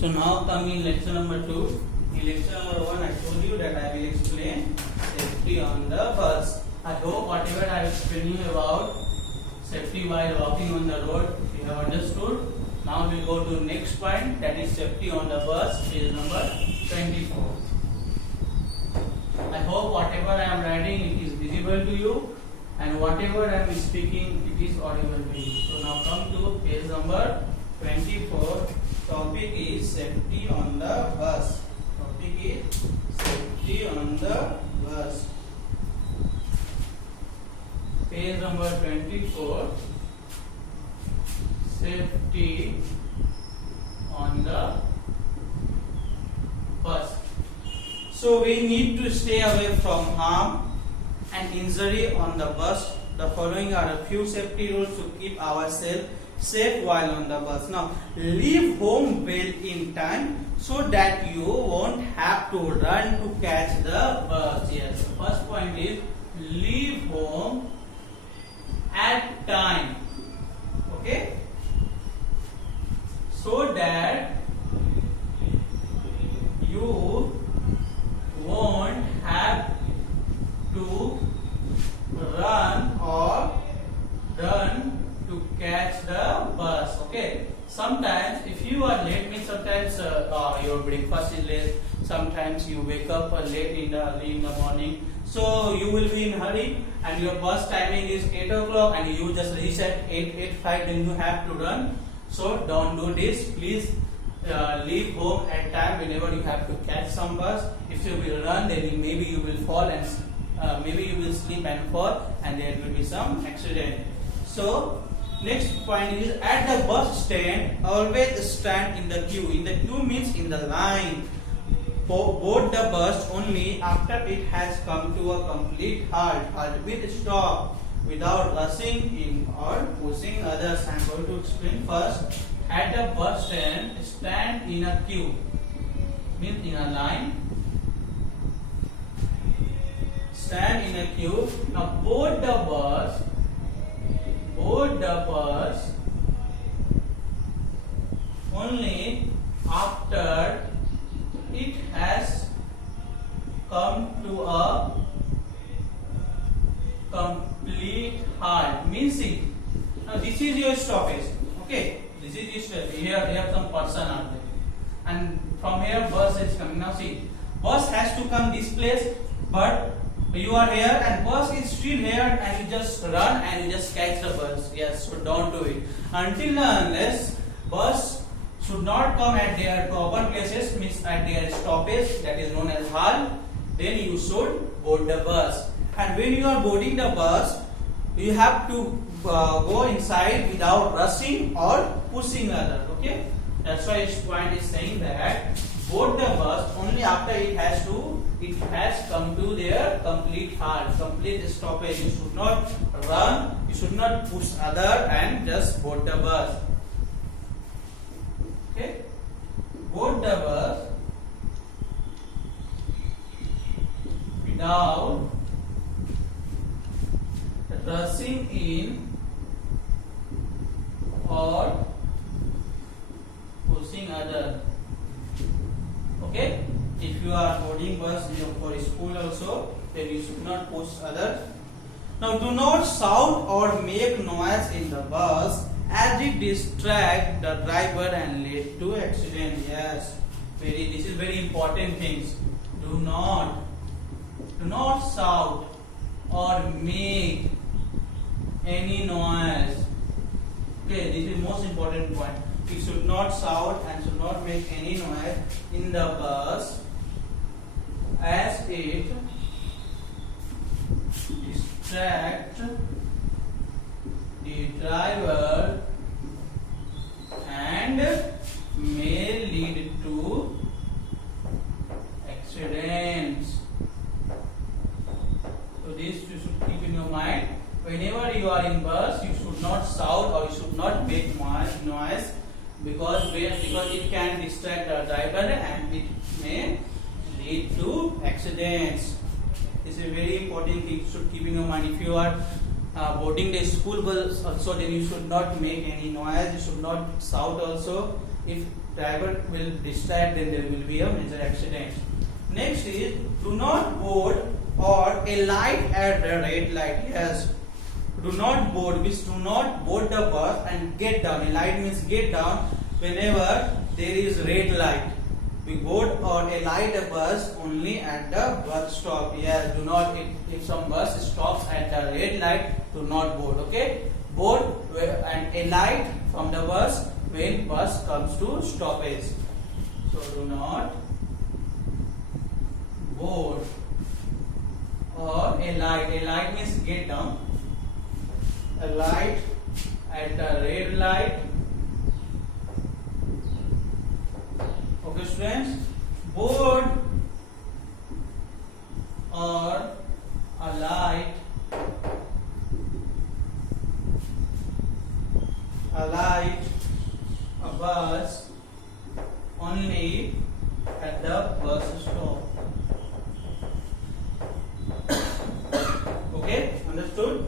So now coming lecture number 2. In lecture number 1 I told you that I will explain safety on the bus. I hope whatever I am explaining about safety while walking on the road you have understood. Now we will go to next point, that is safety on the bus, page number 24. I hope whatever I am writing it is visible to you and whatever I am speaking it is audible to you. So now come to page number 24. Topic is safety on the bus. Topic is safety on the bus. Page number 24. Safety on the bus. So we need to stay away from harm and injury on the bus. The following are a few safety rules to keep ourselves safe while on the bus. Now, leave home well in time so that you won't have to run to catch the bus. Yes, the first point is leave home at time. Okay, so that you won't have to run to catch the bus. Okay, sometimes if you are late, means sometimes your breakfast is late, sometimes you wake up late early in the morning, so you will be in hurry and your bus timing is 8 o'clock and you just reach at 8:05, then you have to run. So don't do this, please. Leave home at time whenever you have to catch some bus. If you will run, then maybe you will fall and maybe you will slip and fall and there will be some accident. So next point is at the bus stand always stand in the queue. In the queue means in the line. Board the bus only after it has come to a complete halt. Halt means stop without rushing in or pushing others. I am going to explain first. At the bus stand in a queue, means in a line. Stand in a queue. Now board the bus only after it has come to a complete halt. Means it. Now this is your stoppage. Okay. This is your stoppage. Here some person are there. And from here bus is coming. Now see, bus has to come this place, but you are here and bus is still here and you just run and you just catch the bus. Yes, so don't do it. Until unless bus should not come at their proper places, means at their stoppage, that is known as halt, then you should board the bus. And when you are boarding the bus, you have to go inside without rushing or pushing others. Okay, that's why this point is saying that board the bus only after it has come to their complete halt, complete stoppage. You should not run, you should not push other and just board the bus. Okay, board the bus without rushing in or pushing other. Okay, if you are boarding bus for school also, then you should not push others. Now do not shout or make noise in the bus as it distract the driver and lead to accident. Yes, this is very important things. Do not shout or make any noise. Okay, this is most important point. You should not shout and should not make any noise in the bus as it distracts the driver and may lead to accidents. So this you should keep in your mind. Whenever you are in bus, you should not shout or you should not make noise because it can distract the driver and it may lead to accidents. This is a very important thing you should keep in your mind. If you are boarding the school bus also, then you should not make any noise, you should not shout also, If driver will distract, then there will be a major accident. Next is do not board or alight at the red light. Yes, do not board means do not board the bus and get down. Alight means get down whenever there is red light. We board or alight a bus only at the bus stop. Yes, do not, if some bus stops at the red light, do not board. Okay, board and alight from the bus when bus comes to stoppage. So do not board or alight. Alight means get down. Alight at the red light. Okay, students. Board or alight a bus only at the bus stop. Okay, understood?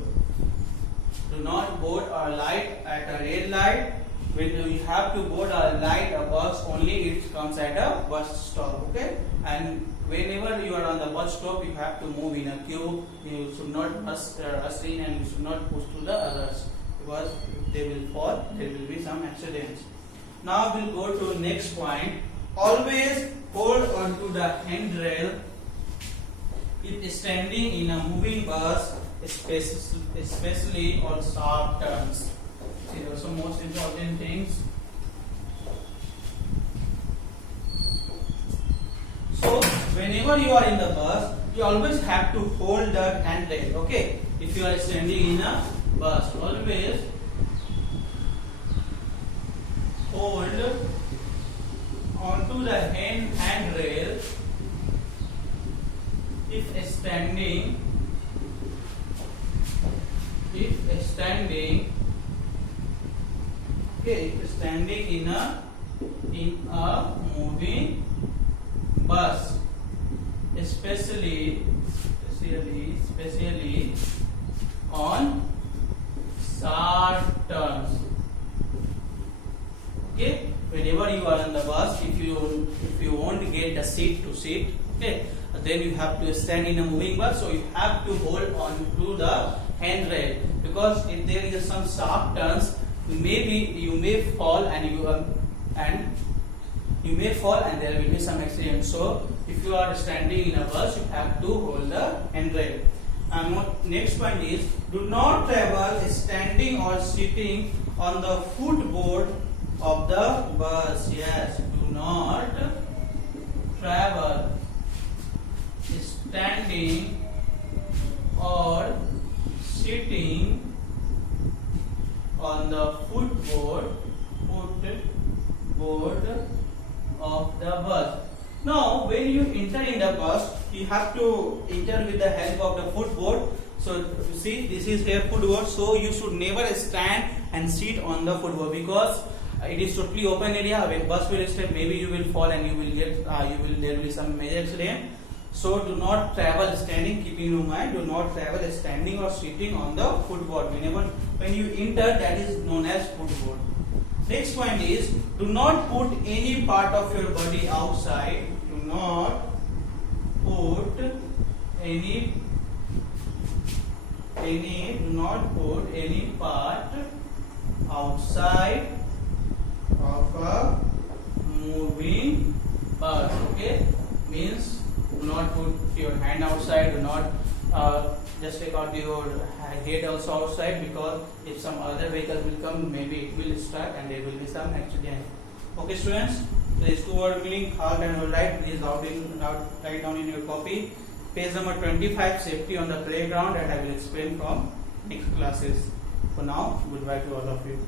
Do not board or alight at a red light. When you have to board or alight a bus, only it comes at a bus stop. Okay, and whenever you are on the bus stop, you have to move in a queue. You should not rush in, and you should not push to the others, because if they will fall, there will be some accidents. Now we'll go to next point. Always hold onto the handrail if standing in a moving bus, especially on sharp turns. These are some most important things. So whenever you are in the bus, you always have to hold the handrail. Okay, if you are standing in a bus, always hold onto the handrail if standing okay, if standing in a moving bus, especially on sharp turns. Okay, whenever you are on the bus, if you want to get the seat to sit, okay, then you have to stand in a moving bus, so you have to hold on to the handrail, because if there is some sharp turns, you may fall and there will be some accident. So if you are standing in a bus, you have to hold the handrail. And next point is do not travel standing or sitting on the footboard of the bus. Yes, do not travel standing or sitting on the footboard of the bus. Now, when you enter in the bus, you have to enter with the help of the footboard. So, you see, this is here footboard. So, you should never stand and sit on the footboard, because it is totally open area. When bus will stop, maybe you will fall and you will get there will be some major accident. So do not travel standing. Keep in mind, do not travel standing or sitting on the footboard. When you enter, that is known as footboard. Next point is do not put any part of your body outside. Do not put any part outside of a moving bus. Okay, means do not put your hand outside. Do not just take out your head also outside, because if some other vehicle will come, maybe it will start and there will be some accident. Okay, students, there is two word meaning halt and alight. Please write down in your copy. Page number 25, safety on the playground, that I will explain from next classes. For now, goodbye to all of you.